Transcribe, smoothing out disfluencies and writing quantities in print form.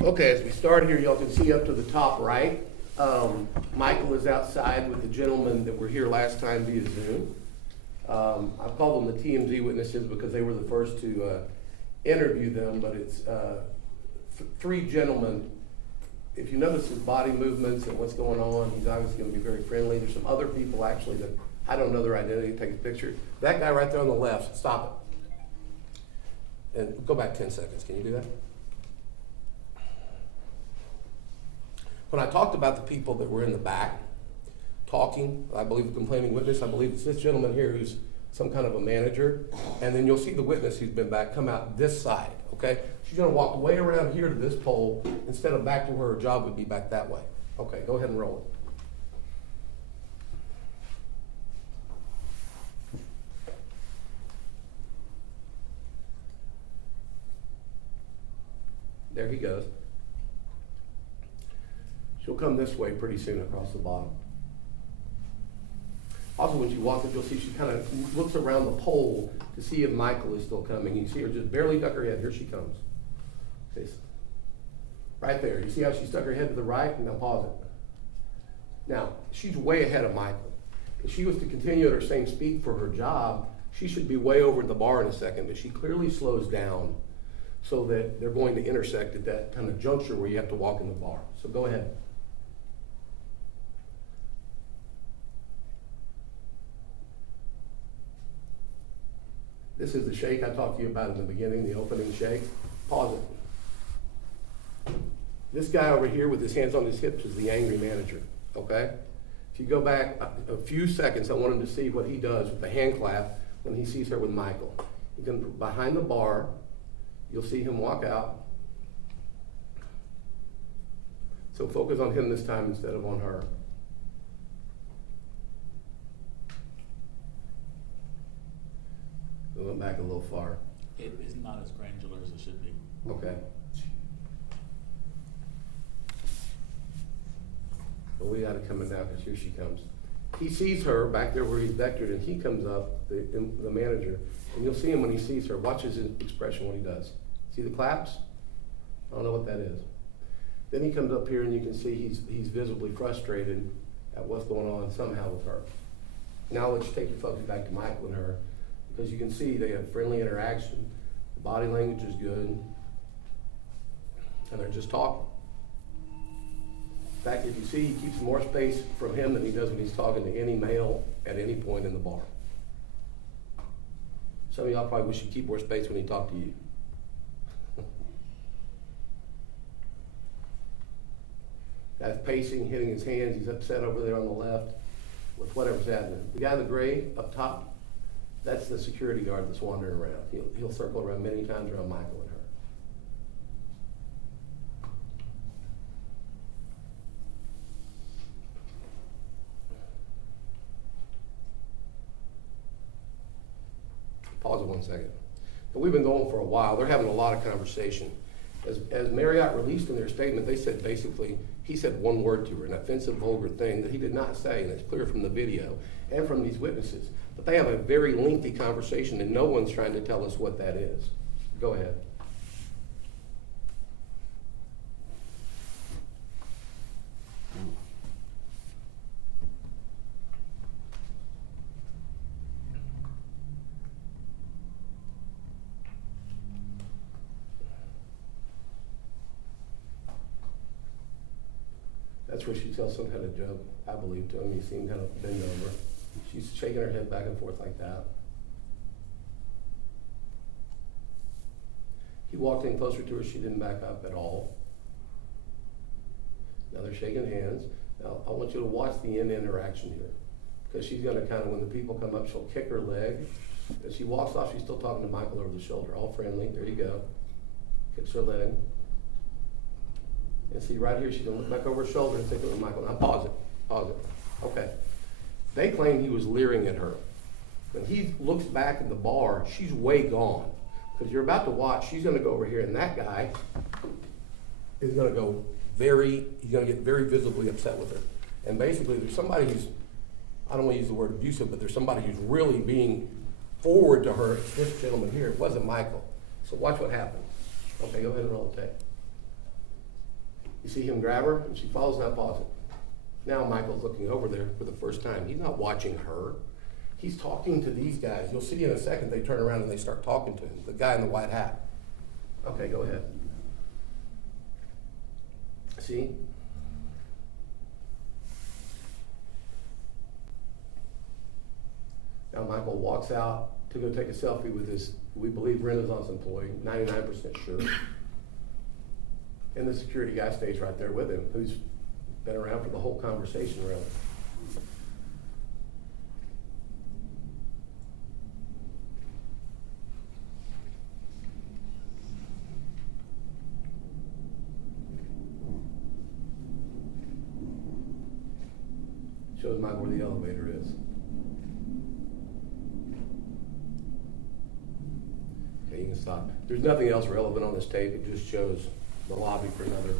Okay, as we start here, y'all can see up to the top right, Michael is outside with the gentlemen that were here last time via Zoom. I've called them the TMZ witnesses because they were the first to interview them, but it's three gentlemen. If you notice his body movements and what's going on, he's obviously going to be very friendly. There's some other people actually that I don't know their identity. Take a picture. That guy right there on the left, stop it. And go back 10 seconds. Can you do that? When I talked about the people that were in the back talking, I believe the complaining witness, I believe it's this gentleman here who's some kind of a manager, and then you'll see the witness who's been back come out this side, okay? She's gonna walk way around here to this pole instead of back to where her job would be back that way. Okay, go ahead and roll it. There he goes. She'll come this way pretty soon across the bottom. Also, when she walks up, you'll see she kind of looks around the pole to see if Michael is still coming. You see her just barely duck her head. Here she comes. Okay. Right there. You see how she stuck her head to the right? Now pause it. Now, she's way ahead of Michael. If she was to continue at her same speed for her job, she should be way over at the bar in a second, but she clearly slows down so that they're going to intersect at that kind of juncture where you have to walk in the bar. So go ahead. This is the shake I talked to you about in the beginning, the opening shake. Pause it. This guy over here with his hands on his hips is the angry manager, okay? If you go back a few seconds, I want him to see what he does with the hand clap when he sees her with Michael. He's gonna behind the bar, you'll see him walk out. So focus on him this time instead of on her. Going back a little far. It is not as granular as it should be. Okay. But we got it coming now because here she comes. He sees her back there where he's vectored, and he comes up, the manager, and you'll see him when he sees her. Watch his expression when he does. See the claps? I don't know what that is. Then he comes up here, and you can see he's visibly frustrated at what's going on somehow with her. Now let's take your focus back to Michael and her, because you can see they have friendly interaction. The body language is good, and they're just talking. In fact, if you see, he keeps more space from him than he does when he's talking to any male at any point in the bar. Some of y'all probably wish he'd keep more space when he talked to you. Guy's pacing, hitting his hands. He's upset over there on the left with whatever's happening. The guy in the gray up top, that's the security guard that's wandering around. He'll circle around many times around Michael and her. Pause it 1 second. But we've been going for a while. They're having a lot of conversation. As Marriott released in their statement, they said basically, he said one word to her, an offensive, vulgar thing that he did not say, and it's clear from the video and from these witnesses. But they have a very lengthy conversation, and no one's trying to tell us what that is. Go ahead. That's where she tells some kind of joke, I believe, to him. You see him kind of bend over. She's shaking her head back and forth like that. He walked in closer to her. She didn't back up at all. Now they're shaking hands. Now I want you to watch the end interaction here, because she's going to kind of, when the people come up, she'll kick her leg. As she walks off, she's still talking to Michael over the shoulder, all friendly. There you go. Kicks her leg. And see right here, she's gonna look back over her shoulder and think of Michael. Now pause it, pause it. Okay. They claim he was leering at her. When he looks back at the bar, she's way gone. Because you're about to watch, she's gonna go over here, and that guy is gonna go he's gonna get very visibly upset with her. And basically, there's somebody who's, I don't wanna use the word abusive, but there's somebody who's really being forward to her. It's this gentleman here. It wasn't Michael. So watch what happens. Okay, go ahead and roll the tape. You see him grab her, and she follows that faucet. Now Michael's looking over there for the first time. He's not watching her. He's talking to these guys. You'll see in a second they turn around and they start talking to him, the guy in the white hat. Okay, go ahead. See? Now Michael walks out to go take a selfie with this, we believe, Renaissance employee, 99% sure. And the security guy stays right there with him, who's been around for the whole conversation really. Shows Mike where the elevator is. Okay, you can stop. There's nothing else relevant on this tape. It just shows the lobby for another